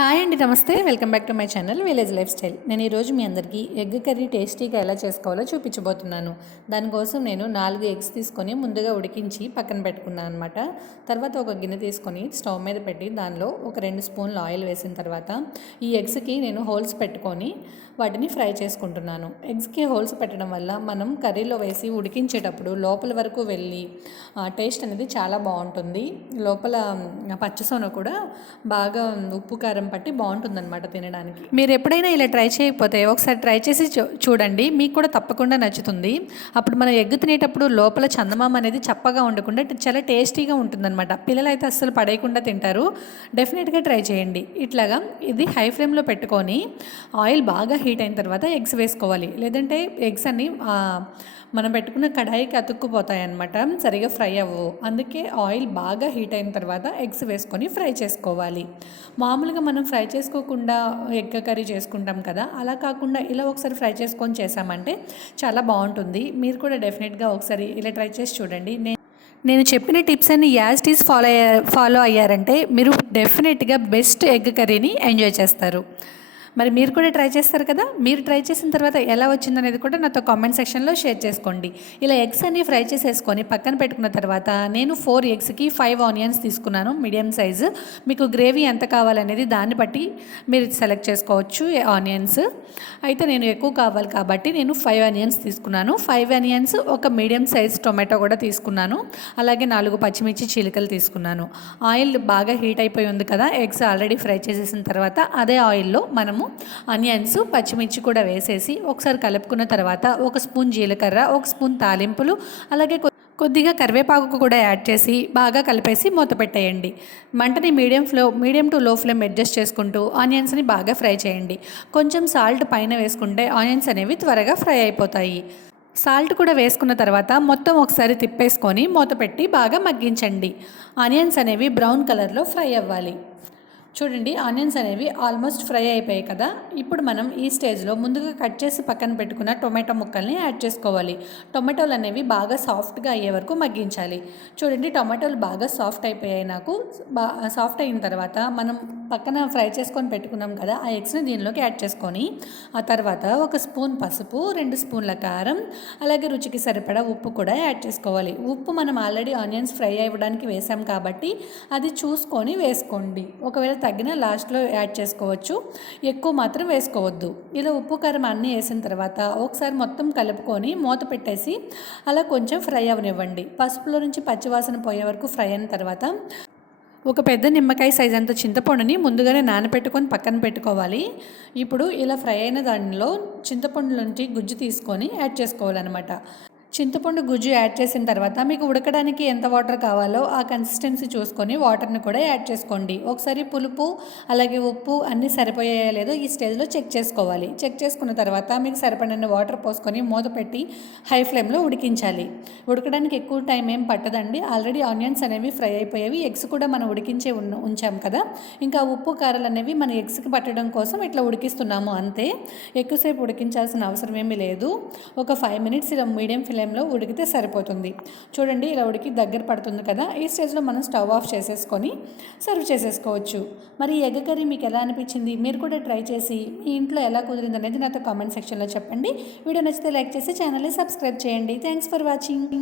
Hi అండి నమస్తే. Welcome back to my channel village lifestyle. నేను ఈరోజు మీ అందరికీ ఎగ్ కర్రీ టేస్టీగా ఎలా చేసుకోవాలో చూపించబోతున్నాను. దానికోసం నేను నాలుగు ఎగ్స్ తీసుకొని ముందుగా ఉడికించి పక్కన పెట్టుకున్నాను అనమాట తర్వాత ఒక గిన్నె తీసుకొని స్టవ్ మీద పెట్టి దానిలో ఒక రెండు స్పూన్లు ఆయిల్ వేసిన తర్వాత ఈ ఎగ్స్కి నేను హోల్స్ పెట్టుకొని వాటిని ఫ్రై చేసుకుంటున్నాను. ఎగ్స్కి హోల్స్ పెట్టడం వల్ల మనం కర్రీలో వేసి ఉడికించేటప్పుడు లోపల వరకు వెళ్ళి టేస్ట్ అనేది చాలా బాగుంటుంది. లోపల పచ్చసొన కూడా బాగా ఉప్పు కారం పట్టి బాగుంటుందన్నమాట తినడానికి. మీరు ఎప్పుడైనా ఇలా ట్రై చేయకపోతే ఒకసారి ట్రై చేసి చూ- చూడండి. మీకు కూడా తప్పకుండా నచ్చుతుంది. అప్పుడు మనం ఎగ్గు తినేటప్పుడు లోపల చందమామ అనేది చప్పగా ఉండకుండా చాలా టేస్టీగా ఉంటుందన్నమాట. పిల్లలు అయితే అస్సలు పడేయకుండా తింటారు. డెఫినెట్గా ట్రై చేయండి. ఇట్లాగా ఇది హై ఫ్లేమ్లో పెట్టుకొని ఆయిల్ బాగా హీట్ అయిన తర్వాత ఎగ్స్ వేసుకోవాలి. లేదంటే ఎగ్స్ అన్ని మనం పెట్టుకున్న కడాయికి అతుక్కుపోతాయి అన్నమాట సరిగా ఫ్రై అవ్వవు. అందుకే ఆయిల్ బాగా హీట్ అయిన తర్వాత ఎగ్స్ వేసుకొని ఫ్రై చేసుకోవాలి. మామూలుగా మనం మనం ఫ్రై చేసుకోకుండా ఎగ్ కర్రీ చేసుకుంటాం కదా అలా కాకుండా ఇలా ఒకసారి ఫ్రై చేసుకొని చేసామంటే చాలా బాగుంటుంది. మీరు కూడా డెఫినెట్గా ఒకసారి ఇలా ట్రై చేసి చూడండి. నేను నేను చెప్పిన టిప్స్ అన్ని యాజ్ టీస్ ఫాలో అయ్యా ఫాలో అయ్యారంటే మీరు డెఫినెట్గా బెస్ట్ ఎగ్ కర్రీని ఎంజాయ్ చేస్తారు. మరి మీరు కూడా ట్రై చేస్తారు కదా? మీరు ట్రై చేసిన తర్వాత ఎలా వచ్చిందనేది కూడా నాతో కామెంట్ సెక్షన్లో షేర్ చేసుకోండి. ఇలా ఎగ్స్ అన్ని ఫ్రై చేసేసుకొని పక్కన పెట్టుకున్న తర్వాత నేను ఫోర్ ఎగ్స్కి ఫైవ్ ఆనియన్స్ తీసుకున్నాను మీడియం సైజు మీకు గ్రేవీ ఎంత కావాలనేది దాన్ని బట్టి మీరు సెలెక్ట్ చేసుకోవచ్చు ఆనియన్స్ అయితే నేను ఎక్కువ కావాలి కాబట్టి నేను ఫైవ్ ఆనియన్స్ తీసుకున్నాను. ఫైవ్ ఆనియన్స్ ఒక మీడియం సైజ్ టొమాటో కూడా తీసుకున్నాను. అలాగే నాలుగు పచ్చిమిర్చి చీలికలు తీసుకున్నాను. ఆయిల్ బాగా హీట్ అయిపోయి ఉంది కదా ఎగ్స్ ఆల్రెడీ ఫ్రై చేసేసిన తర్వాత అదే ఆయిల్లో మనము ఆనియన్స్ పచ్చిమిర్చి కూడా వేసేసి ఒకసారి కలుపుకున్న తర్వాత ఒక స్పూన్ జీలకర్ర ఒక స్పూన్ తాలింపులు అలాగే కొ- కొద్దిగా కరివేపాకు కూడా యాడ్ చేసి బాగా కలిపేసి మూత పెట్టేయండి. మంటని medium flow medium to low flame adjust చేసుకుంటూ ఆనియన్స్ని బాగా ఫ్రై చేయండి. కొంచెం సాల్ట్ పైన వేసుకుంటే ఆనియన్స్ అనేవి త్వరగా ఫ్రై అయిపోతాయి. సాల్ట్ కూడా వేసుకున్న తర్వాత మొత్తం ఒకసారి తిప్పేసుకొని మూత పెట్టి బాగా మగ్గించండి. ఆనియన్స్ అనేవి బ్రౌన్ కలర్లో ఫ్రై అవ్వాలి. చూడండి ఆనియన్స్ అనేవి ఆల్మోస్ట్ ఫ్రై అయిపోయాయి కదా. ఇప్పుడు మనం ఈ స్టేజ్లో ముందుగా కట్ చేసి పక్కన పెట్టుకున్న టొమాటో ముక్కల్ని యాడ్ చేసుకోవాలి. టొమాటోలు అనేవి బాగా సాఫ్ట్గా అయ్యే వరకు మగ్గించాలి. చూడండి టొమాటోలు బాగా సాఫ్ట్ అయిపోయాయి నాకు. బా సాఫ్ట్ అయిన తర్వాత మనం పక్కన ఫ్రై చేసుకొని పెట్టుకున్నాం కదా ఆ ఎగ్స్ని దీనిలోకి యాడ్ చేసుకొని ఆ తర్వాత ఒక స్పూన్ పసుపు రెండు స్పూన్ల కారం అలాగే రుచికి సరిపడా ఉప్పు కూడా యాడ్ చేసుకోవాలి. ఉప్పు మనం ఆల్రెడీ ఆనియన్స్ ఫ్రై అవ్వడానికి వేసాం కాబట్టి అది చూసుకొని వేసుకోండి. ఒకవేళ తగ్గిన లాస్ట్లో యాడ్ చేసుకోవచ్చు ఎక్కువ మాత్రం వేసుకోవద్దు. ఇలా ఉప్పు కారం అన్నీ వేసిన తర్వాత ఒకసారి మొత్తం కలుపుకొని మూత పెట్టేసి అలా కొంచెం ఫ్రై అవనివ్వండి. పసుపులో నుంచి పచ్చివాసన పోయే వరకు ఫ్రై అయిన తర్వాత ఒక పెద్ద నిమ్మకాయ సైజ్ అంత చింతపండుని ముందుగానే నానబెట్టుకొని పక్కన పెట్టుకోవాలి. ఇప్పుడు ఇలా ఫ్రై అయిన దానిలో చింతపండు నుంచి గుజ్జు తీసుకొని యాడ్ చేసుకోవాలన్నమాట. చింతపండు గుజ్జు యాడ్ చేసిన తర్వాత మీకు ఉడకడానికి ఎంత వాటర్ కావాలో ఆ కన్సిస్టెన్సీ చూసుకొని వాటర్ని కూడా యాడ్ చేసుకోండి. ఒకసారి పులుపు అలాగే ఉప్పు అన్నీ సరిపోయాయో లేదో ఈ స్టేజ్లో చెక్ చేసుకోవాలి. చెక్ చేసుకున్న తర్వాత మీకు సరిపడిన వాటర్ పోసుకొని మూత పెట్టి హై ఫ్లేమ్లో ఉడికించాలి. ఉడకడానికి ఎక్కువ టైం ఏం పట్టదండి. ఆల్రెడీ ఆనియన్స్ అనేవి ఫ్రై అయిపోయేవి. ఎగ్స్ కూడా మనం ఉడికించే ఉన్న ఉంచాం కదా. ఇంకా ఉప్పు కారాలు అనేవి మన ఎగ్స్కి పట్టడం కోసం ఇట్లా ఉడికిస్తున్నాము అంతే. ఎక్కువసేపు ఉడికించాల్సిన అవసరం ఏమీ లేదు. ఒక ఫైవ్ మినిట్స్ ఇలా మీడియం ఫ్లేమ్లో ఉడికితే సరిపోతుంది. చూడండి ఇలా ఉడికి దగ్గర పడుతుంది కదా ఈ స్టేజ్లో మనం స్టవ్ ఆఫ్ చేసేసుకొని సర్వ్ చేసేసుకోవచ్చు. మరి ఎగ్ కర్రీ మీకు ఎలా అనిపించింది? మీరు కూడా ట్రై చేసి మీ ఇంట్లో ఎలా కుదిరింది అనేది నాతో కామెంట్ సెక్షన్లో చెప్పండి. వీడియో నచ్చితే లైక్ చేసి ఛానల్ని సబ్స్క్రైబ్ చేయండి. Thanks for watching.